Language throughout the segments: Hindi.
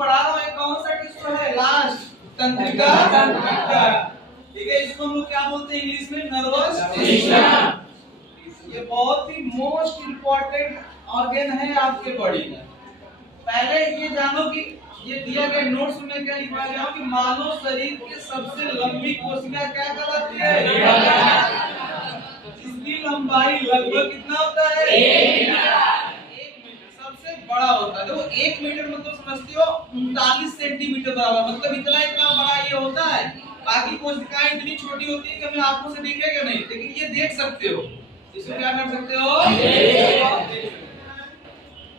पढ़ा रहा हूँ, कौन सा टिश्यू है? लास्ट तंत्रिका तंत्रिका। ठीक है, इसको हम लोग क्या बोलते हैं इंग्लिश में? Nervous system. ये बहुत ही मोस्ट इंपॉर्टेंट ऑर्गन है आपके बॉडी का। पहले ये जानो कि ये दिया गया नोट्स में क्या लिखा गया कि मानव शरीर की सबसे लंबी कोशिका क्या कहलाती है? जिसकी लंबाई लगभग कितना होता है? 1 मीटर। सबसे बड़ा होता है। देखो 1 मीटर मतलब समझते हो 39 सेंटीमीटर बराबर, मतलब इतना बड़ा ये होता है। बाकी कोशिकाएं इतनी छोटी होती है कि हमें आंखों से दिखेगा नहीं, लेकिन ये देख सकते हो। इसको क्या कर सकते हो?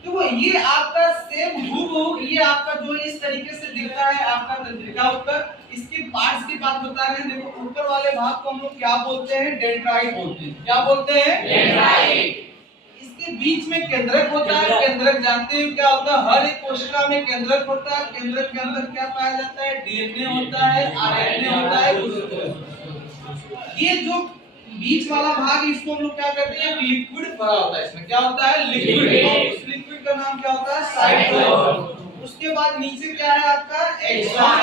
देखो ये आपका सेम हूबहू ये आपका जो इस तरीके से दिखता है आपका तंत्रिका उत्तक। इसके पार्ट्स की बात बता रहे हैं। देखो ऊपर वाले भाग को हम लोग क्या बोलते हैं? डेंड्राइट बोलते हैं। क्या बोलते हैं? डेंड्राइट। इसके बीच में केंद्रक होता है। केंद्रक जानते हैं क्या होता है? हर एक कोशिका में केंद्रक होता है। केंद्रक के अंदर क्या पाया जाता है? डीएनए होता है, आरएनए होता है। ये जो बीच वाला भाग इसको हम लोग क्या करते हैं? लिक्विड भरा होता है। इसमें क्या होता है? लिक्विड। और उस लिक्विड का नाम क्या होता है? साइटोप्लाज्म। उसके बाद नीचे क्या है आपका? एक्सोन।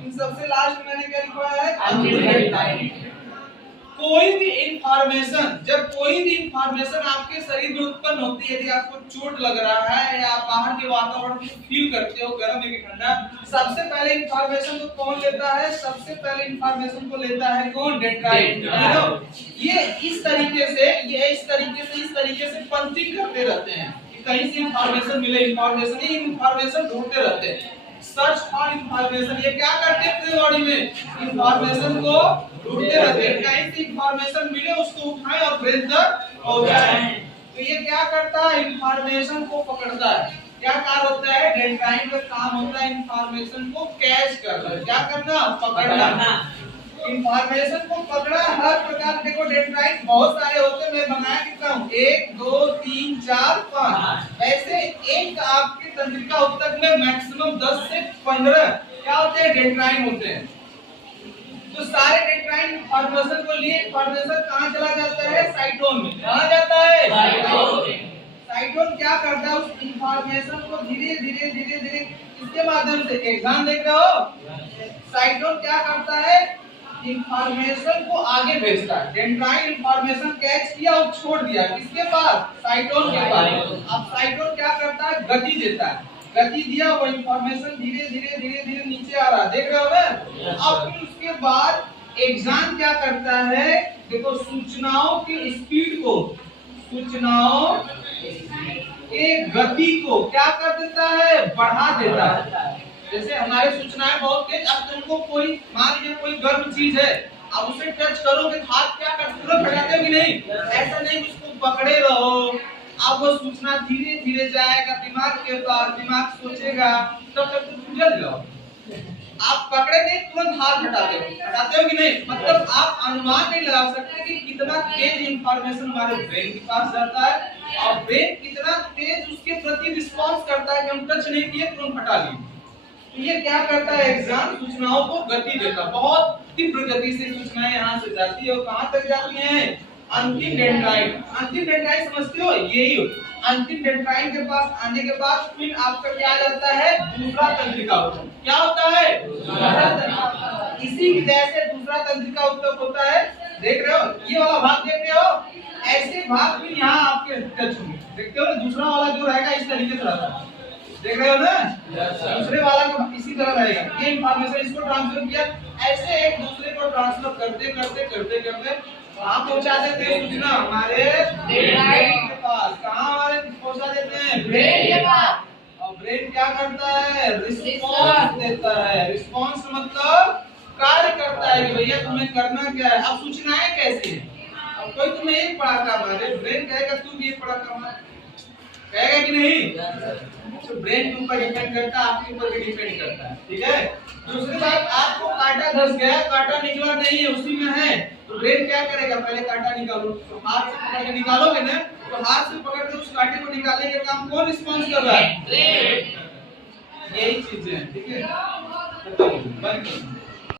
इन सबसे लास्ट मैंने क्या लिखा है? अंतिम। कोई भी इंफॉर्मेशन, जब कोई भी इंफॉर्मेशन आपके शरीर में उत्पन्न होती है, यदि आपको चोट लग रहा है या आप बाहर के वातावरण को फील करते हो, गर्म है कि ठंडा, सबसे पहले इंफॉर्मेशन को कौन लेता है? सबसे पहले इंफॉर्मेशन को लेता है कौन? डेंड्राइट। ये इस तरीके से पंक्ति करते रहते हैं कि कहीं से इंफॉर्मेशन मिले। इंफॉर्मेशन ढूंढते रहते हैं। Search for information. ये क्या करते हैं अपने बॉडी में? इंफॉर्मेशन को ढूंढते रहते हैं। कहीं से इंफॉर्मेशन मिले उसको उठाएं और ब्रेन तक पहुंचाएं। तो ये क्या करता है? इंफॉर्मेशन को पकड़ता है। क्या कार्य होता है? डेंड्राइट का काम होता है इंफॉर्मेशन को कैच करना। क्या करना? पकड़ना। इंफॉर्मेशन को पकड़ा हर प्रकार। देखो डेंड्राइट बहुत सारे होते हैं, मैं बनाया कितना हूँ? 1 2 3 4 5। वैसे एक आपके तंत्रिका उत्तक में मैक्सिमम 10 से 15 क्या होते हैं? डेंड्राइट होते हैं। तो सारे डेंड्राइट इंफॉर्मेशन को लिए इंफॉर्मेशन कहाँ चला जाता है? साइटोन में। कहाँ जाता है? साइटोन क्या करता है? उस इंफॉर्मेशन को धीरे धीरे इसके माध्यम से एग्जाम देख रहे हो? साइटोन क्या करता है? इंफॉर्मेशन को आगे भेजता है। डेंड्राइट इंफॉर्मेशन कैच किया और छोड़ दिया किसके पास? साइटोन के पास। अब साइटोन क्या करता है? गति देता है। गति दिया, वो इंफॉर्मेशन धीरे धीरे नीचे आ रहा है, देख रहे हो ना? अब फिर उसके बाद एग्जाम क्या करता है? देखो सूचनाओं की स्पीड को, सूचनाओं के गति को क्या कर देता है? बढ़ा देता है। जैसे हमारे सूचनाएं बहुत तेज, अब तुमको कोई मान लीजिए कोई गर्म चीज है, अब उसे टच करोगे हाथ क्या कर तुरंत हटाते हो कि नहीं? ऐसा नहीं, उसको पकड़े रहो। अब वो सूचना धीरे धीरे जाएगा दिमाग के पास, दिमाग सोचेगा, तब तक तुम जल जाओ। आप पकड़े नहीं तुरंत हाथ हटाते हो कि नहीं? मतलब आप अनुमान नहीं लगा सकते कि कितना तेज इंफॉर्मेशन हमारे ब्रेन के पास जाता है और ब्रेन कितना तेज उसके प्रति रिस्पॉन्स करता है कि हम टच नहीं किए तुरंत हटा लिए। तो ये क्या करता है? एग्जाम सूचनाओं को गति देता है। बहुत तीव्र गति से सूचनाएं यहाँ से जाती है और कहाँ तक जाती हैं? अंतिम डेंड्राइट। अंतिम डेंड्राइट समझते हो? यही हो। अंतिम डेंड्राइट के पास आने के बाद फिर आपका क्या जाता है? दूसरा तंत्रिका उत्तक। क्या होता है? दूसरा तंत्रिका। इसी की वजह से दूसरा तंत्रिका उत्तक होता है। देख रहे हो? ये वाला भाग देख रहे हो? ऐसे भाग भी यहाँ आपके टच होंगे। देखते हो? दूसरा वाला जो रहेगा इस तरीके से रहता है, देख रहे हो ना? दूसरे वाला को इसी तरह रहेगा। ये इंफॉर्मेशन इसको ट्रांसफर किया, ऐसे एक दूसरे को ट्रांसफर करते कहाँ पहुंचा देते हैं सूचना? हमारे ब्रेन के पास। कहाँ हमारे पहुंचा देते हैं? ब्रेन के पास। और ब्रेन क्या करता है? रिस्पॉन्स देता है। रिस्पॉन्स मतलब कार्य करता है कि भैया तुम्हें करना क्या है। अब सूचनाएं कैसी है? अब कोई तुम्हें एक पढ़ाता हमारे ब्रेन कहेगा तू भी एक पढ़ाता हमारा, कहेगा कि नहीं? तो ब्रेन के ऊपर डिपेंड करता है, आपके ऊपर भी डिपेंड करता है। ठीक है? दूसरी बात, आपको कांटा धंस गया, कांटा निकला नहीं है, उसी में है, तो ब्रेन क्या करेगा? पहले कांटा निकालो। तो हाथ से पकड़ के निकालोगे ना, तो हाथ से पकड़ के उस कांटे को निकालने का काम कौन रिस्पॉन्स कर रहा है? यही चीजें हैं। ठीक है?